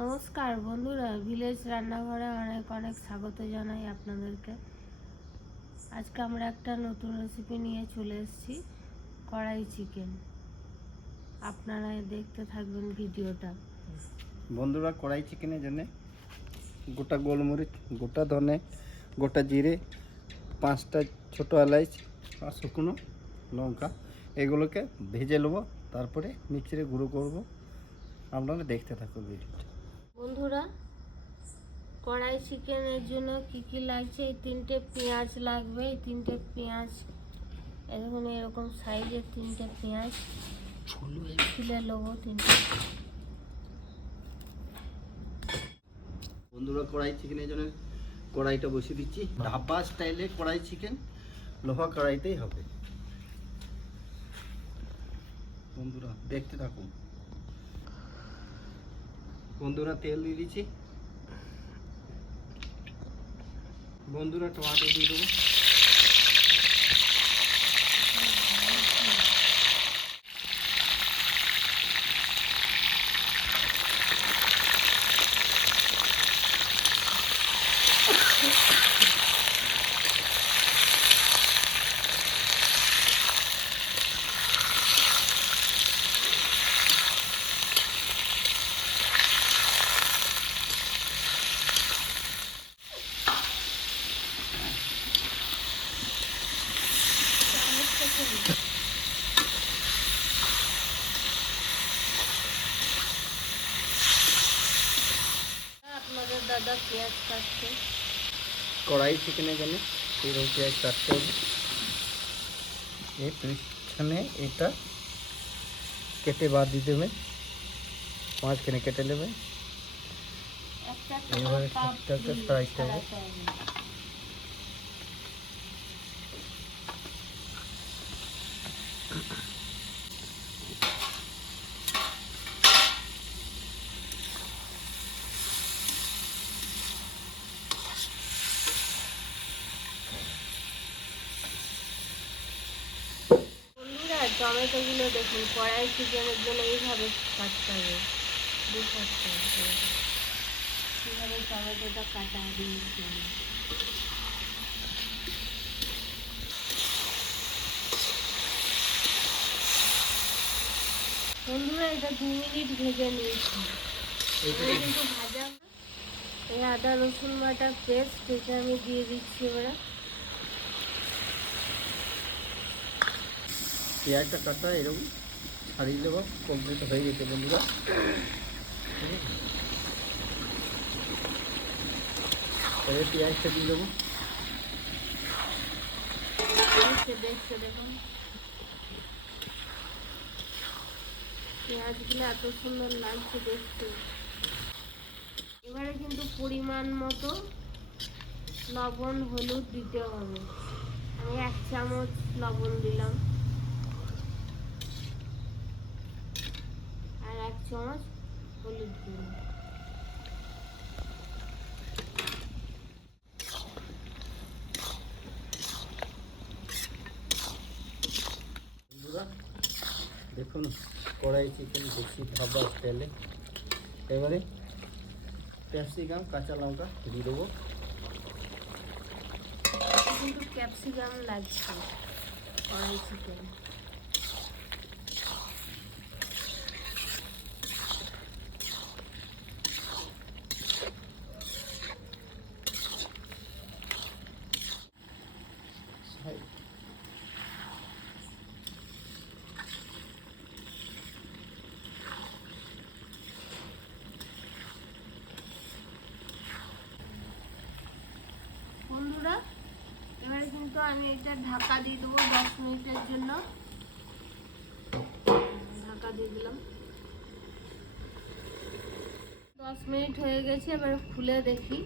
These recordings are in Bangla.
নমস্কার বন্ধুরা, ভিলেজ রান্নাঘরে অনেক অনেক স্বাগত জানাই আপনাদেরকে। আজকে আমরা একটা নতুন রেসিপি নিয়ে চলে এসেছি, কড়াই চিকেন আপনারা দেখতে থাকবেন ভিডিওটা। বন্ধুরা, কড়াই চিকেনের জন্য গোটা গোলমরিচ, গোটা ধনে, গোটা জিরে, পাঁচটা ছোটো এলাচ আর শুকনো লঙ্কা, এগুলোকে ভেজে নেব, তারপরে মিক্সিরে গুঁড়ো করব। আপনারা দেখতে থাকুন ভিডিওটা। বন্ধুরা, কড়াই চিকেনের জন্য কি কি লাগছে? এই তিনটে পেঁয়াজ লাগবে, এই তিনটে পেঁয়াজ। এরকম এরকম সাইজের তিনটে পেঁয়াজ। ছিলে নেব তিনটে। বন্ধুরা, কড়াই চিকেনের জন্য কড়াইটা বসিয়ে দিচ্ছি। ঢাপা স্টাইলে কড়াই চিকেন লোহা কড়াইতেই হবে। বন্ধুরা, দেখতে থাকুন। বন্ধুরা তেল দিয়ে দিচ্ছি। বন্ধুরা টমাটো দিয়ে দেবো। আপনাদের দাদা পেঁয়াজ কাটছে কড়াই চিকেনের জন্য এরকম পেঁয়াজ কাটতে হবে এর পিছনে এটা কেটে বাদ দিয়ে দেবে মাঝখানে কেটে নেবে একটা এবারে কাপ ঠিকঠাক ফ্রাই করব। ছাড়াতে হবে। বন্ধুরা টমেটোগুলো দেখুন কড়াই চিকেনের জন্য এইভাবে কাটতে হবে। দু কাটতে হবে কীভাবে টমেটোটা কাটা দিয়েছি। বন্ধুরা এটা দু মিনিট ভেজে নিয়েছি। কিন্তু ভাজা এই আদা রসুন বাটার পেস্ট এটা আমি দিয়ে দিচ্ছি এবারে। পেঁয়াজটা কাটা, এরকম ছাড়িয়ে দেবো কমপ্লিট হয়ে গেছে বন্ধুরা। এবার পেঁয়াজটা দিয়ে দেবো। পেঁয়াজগুলো এত সুন্দর লাগছে দেখতে। এবারে কিন্তু পরিমাণ মতো লবণ, হলুদ দিতে হবে। আমি এক চামচ লবণ দিলাম। এক চামচ হলুদ বন্ধুরা দেখুন কড়াই চিকেন দেখছি ধাবা স্টাইলে এবারে ক্যাপসিকাম কাঁচা লঙ্কা দিয়ে দেবো। কিন্তু ক্যাপসিকাম লাগছে কড়াই চিকেন বন্ধুরা এবারে কিন্তু আমি এটা ঢাকা দিয়ে দেবো দশ মিনিটের জন্য। ঢাকা দিয়ে দিলাম। দশ মিনিট হয়ে গেছে, এবার খুলে দেখি।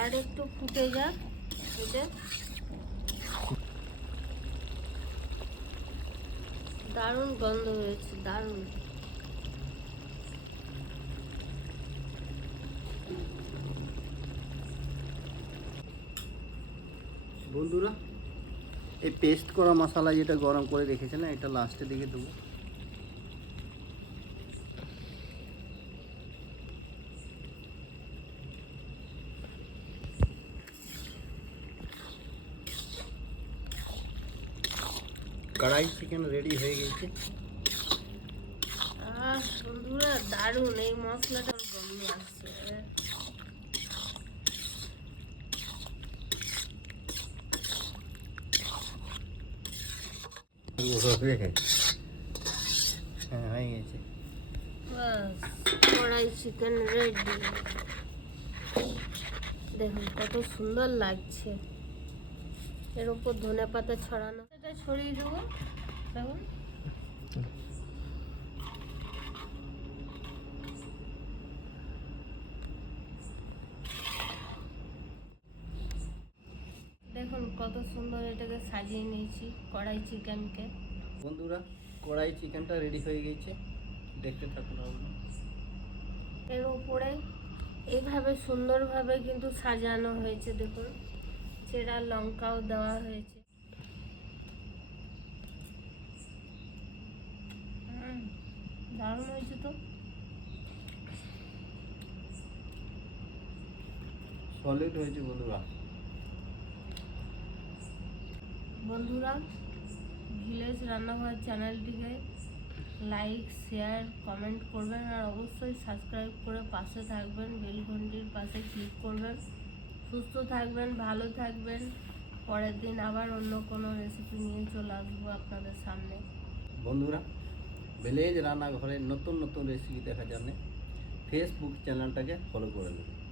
আর একটু ফুটে যাক এটা দারুণ গন্ধ হয়েছে, দারুণ। বন্ধুরা, এই পেস্ট করা মশলা যেটা গরম করে রেখেছে না, এটা লাস্টের দিকে দেবো। কড়াই চিকেন রেডি হয়ে গেছে। বন্ধুরা দারুণ। এই মশলাটা গন্ধ আসছে। হ্যাঁ হয়ে গেছে। কড়াই চিকেন রেডি দেখুন কত সুন্দর লাগছে। এর উপর ধনে পাতা ছড়ানো। ছড়িয়ে দেবো। দেখুন। দেখুন কত সুন্দর এটাকে সাজিয়ে নিয়েছি কড়াই চিকেনকে। বন্ধুরা কড়াই চিকেনটা রেডি হয়ে গেছে। দেখতে থাকুন এর উপরে এইভাবে সুন্দরভাবে কিন্তু সাজানো হয়েছে দেখুন। চেরা লঙ্কাও দেওয়া হয়েছে। দারুণ হয়েছে তো। সলিড হয়েছে বন্ধুরা। বন্ধুরা ভিলেজ রান্নাঘর চ্যানেলটিকে লাইক শেয়ার কমেন্ট করবেন আর অবশ্যই সাবস্ক্রাইব করে পাশে থাকবেন বেল ঘন্টির পাশে ক্লিক করবেন। সুস্থ থাকবেন ভালো থাকবেন। পরের দিন আবার অন্য কোনো রেসিপি নিয়ে চলে আসব আপনাদের সামনে। বন্ধুরা ভিলেজ রান্নাঘরের নতুন নতুন রেসিপি দেখার জন্য ফেসবুক চ্যানেলটাকে ফলো করে নেবেন